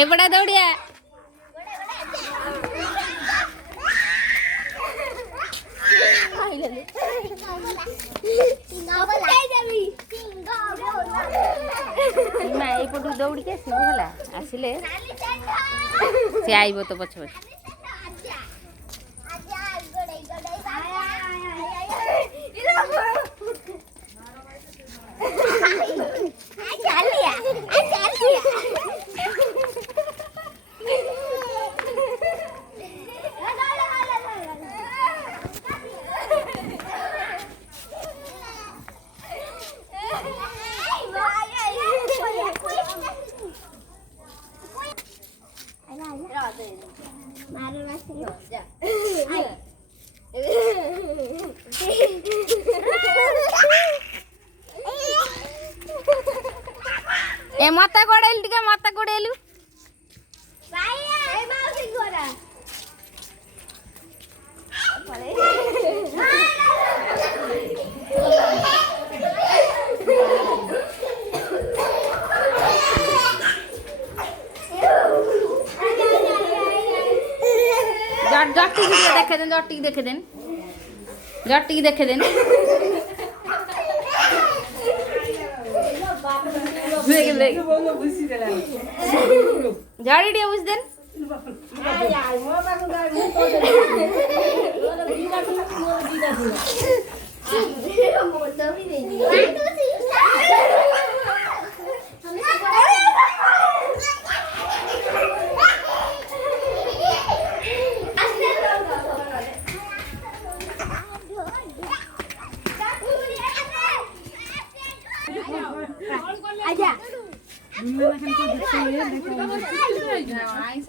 ଏପଟା ଦୌଡ଼ିଆ ଏଇପଟୁ ଦୌଡ଼ିକି ଆସିବୁ ହେଲା ଆସିଲେ ସେ ଆଇବ ତ ପଛ ପଛ ए मत गोड़ेलु टिके मत गोड़ेलु जट्टी देखे देन जट्टी देखे देन जट्टी देखे देन झाड़ी बुझ देन